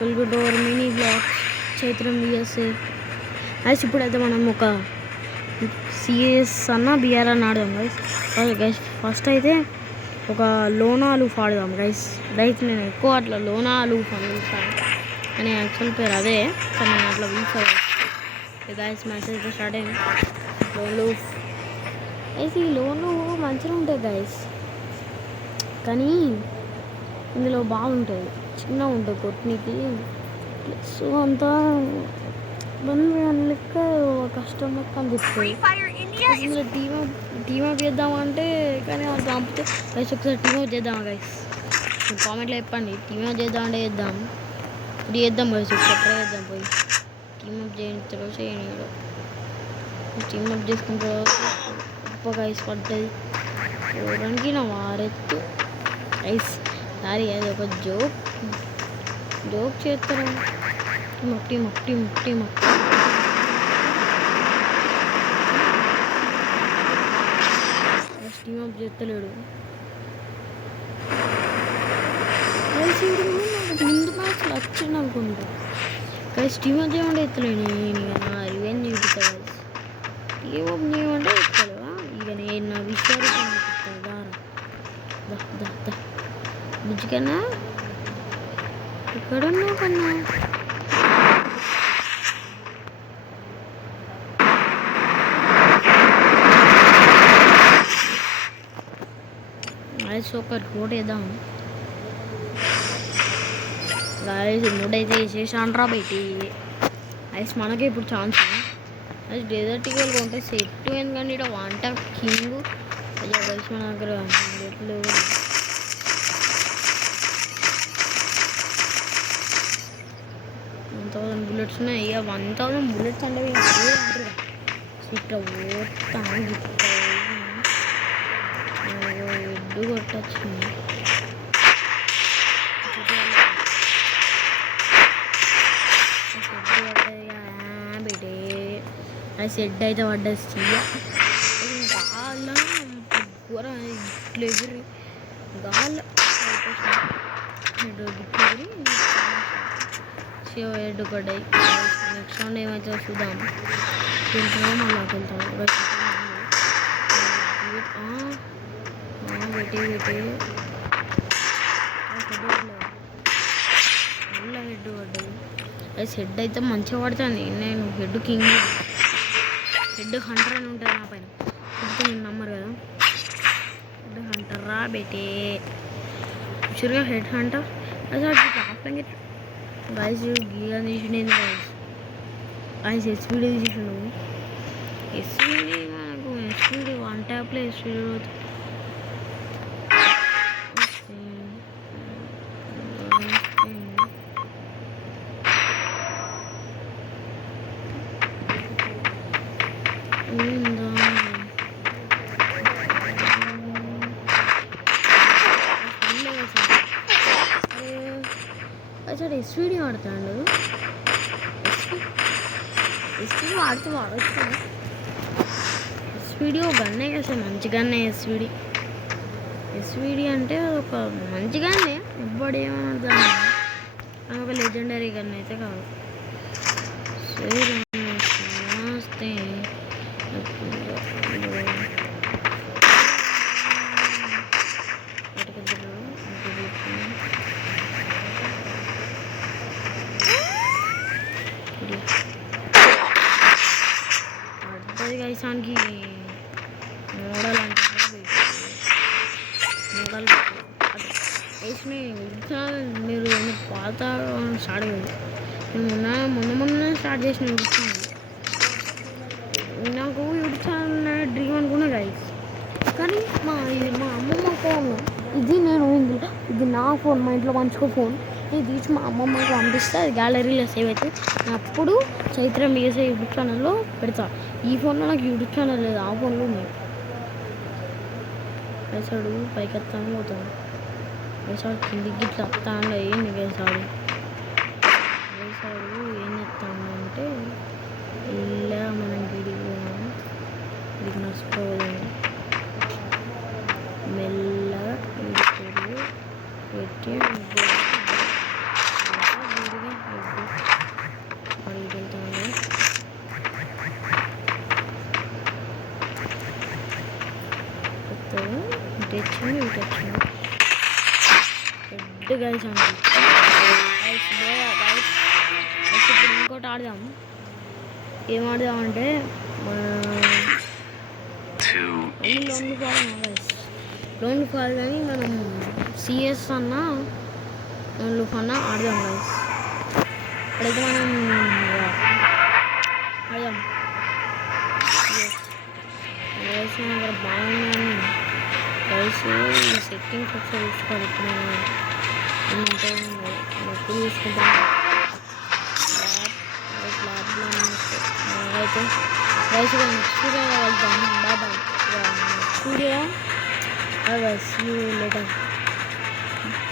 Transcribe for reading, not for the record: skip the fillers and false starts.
Welcome to our mini blogs Chaitram BSA. Guys ఇప్పుడైతే మనం ఒక సిఎస్ అన్న బిఆర్ అని ఆడదాం గైస్. ఫస్ట్ అయితే ఒక లోనా లూఫ్ ఆడదాం గైస్. నేను ఎక్కువ అట్లా లోనా లూఫ్ అని పిలుస్తాను, అని యాక్చువల్ పేరు అదే, కానీ నేను అట్లా పిలుస్తాను గైస్. మ్యాచ్ అయితే స్టార్ట్ అయింది. లోన్ లూఫ్ గైస్, ఈ లోన్లు మంచిగా ఉంటాయి గైస్, కానీ ఇందులో బాగుంటుంది, చిన్నగా ఉంటుంది కొట్నికి. సో అంతా లెక్క కష్టం లెక్క అనిపిస్తుంది. ఇందులో టీమప్ చేద్దామంటే, కానీ వాళ్ళు చంపితే గైస్ ఒకసారి టీమప్ చేద్దామా గైస్? కామెంట్లో చెప్పండి, టీమప్ చేద్దామంటే చేద్దాం. ఇప్పుడు చేద్దాం గైస్, ఒకసారి ట్రై చేద్దాం. పోయి టీమప్ చేయించడం చేయడం, టీమప్ చేసుకున్న తర్వాత గొప్ప గైస్ పడుతుంది. చూడడానికి నా వారెత్తు గైస్. సారీ, అది ఒక జోక్ చేస్తారా? టీమప్ చేస్తలేడు. ముందు మ్యాచ్ వచ్చింది అనుకుంటా గైస్. టీమప్ చేయమంటే ఎత్తలేడు. నేను నా రివెంజ్ చూపిస్తా గైస్. టీమప్ చేయమంటే ఎత్తలేవా? ఇక నేను నా విషయాలు బుజ్జికన్నా ఎక్కడున్నావు కన్నా? గాయస్ ఒక కోట్ వేద్దాం గాయస్. మూడైతే వేసేసాండ్రా బయటి గాయస్. మనకే ఇప్పుడు ఛాన్స్ అది డెజర్ట్ ఈగల్ కొంటే సెట్, ఎందుకంటే ఇక్కడ వాంటర్ కింగ్ అయ్యా గైస్. మన దగ్గర ఎట్లు 1000 బుల్లెట్స్ ఉన్నాయి. ఇక 1000 బుల్లెట్స్ అంటే అంటారు ఇట్లా ఓడతాను ఎడ్డు కొట్టచ్చింది. బిడ్డే అది సెడ్ అయితే పడ్డది. గాల కూర ఇట్లా ఎగిరి గాల ఎగిరి ఎడ్డు పడ్డాయి. నెక్స్ట్ రౌండ్ ఏమైతే చూద్దాం. తింటున్నాం మళ్ళీ వెళ్తాం. మళ్ళీ హెడ్ పడ్డది. అది హెడ్ అయితే మంచిగా పడుతుంది. నేను హెడ్ కింగ్, హెడ్ హంటర్ అని ఉంటుంది నా పైన. నేను నమ్మరు కదా, హెడ్ హంటర్ రా బేటే. షూర్గా హెడ్ హంటర్. అసలు offline guys giga తీసిండేది guys. SPD తీసిండు. ఎస్పీడీ మనకు ఎస్పీడీ వన్ ట్యాప్లో ఎస్పీడీ అసలు ఎస్వీడీ ఆడతాడు. ఎస్వీడీ ఆడితే వాడచ్చు. ఎస్వీడీ ఒక గన్నే అసలు మంచి గన్నే. ఎస్వీడీ అంటే ఒక మంచి గన్నే, ఎవ్వడు ఏమన్నా ఒక లెజెండరీ గన్ అయితే కాదు. నమస్తే పడుతుంది గైసానికి. మోడల్ వేసిన మీరు పాత స్టార్ట్ అయ్యింది. నేను మొన్న స్టార్ట్ చేసిన యూట్యూబ్ ఛానల్. నాకు యూట్యూబ్ ఛానల్ డ్రీమ్ అనుకున్నా గైస్, కానీ మా అమ్మమ్మ ఫోన్ ఇది. ఇది నా ఫోన్, మా ఇంట్లో మంచిగా ఫోన్. ఇది తీసి మా అమ్మమ్మకి పంపిస్తే అది గ్యాలరీలో సేవ్ అవుతుంది. అప్పుడు చైత్రం బిఎస్ఏ యూట్యూబ్ ఛానల్లో పెడతా. ఈ ఫోన్లో నాకు యూట్యూబ్ ఛానల్ లేదు, ఆ ఫోన్లో ఉంది. వేసాడు పైకి వస్తాను పోతాను, వేసాడు కిందికి ఇట్లా వస్తాను. ఏంది వేసాడు ఏం చెప్తాను అంటే, ఇలా మనం గిడిపోయాము, ఇది నడుచుకోవాలి మెల్లగా పెట్టి తీసుకొని ఇటు వచ్చినాం రెడ్ గైస్ అండి గైస్ గైస్ ఇప్పుడు ఇంకోటి ఆడదాం. ఏం ఆడదామంటే లోన్లు కాదు కానీ మనం సిఎస్ అన్నా లోన్లు అన్నా ఆడదాం గైస్. ఇప్పుడైతే మనం ఆడదాం గైస్. మన అక్కడ బాగుందని గైస్ ఈ సెట్టింగ్స్ ఒకసారి చూసుకోవాలి. ఇప్పుడు ఏమంటే ఎప్పుడు చూసుకుంటాను అయితే గైస్ నెక్స్ట్ వీడియోలో వెళ్తాం. Bye bye. Next video bye bye. See you later.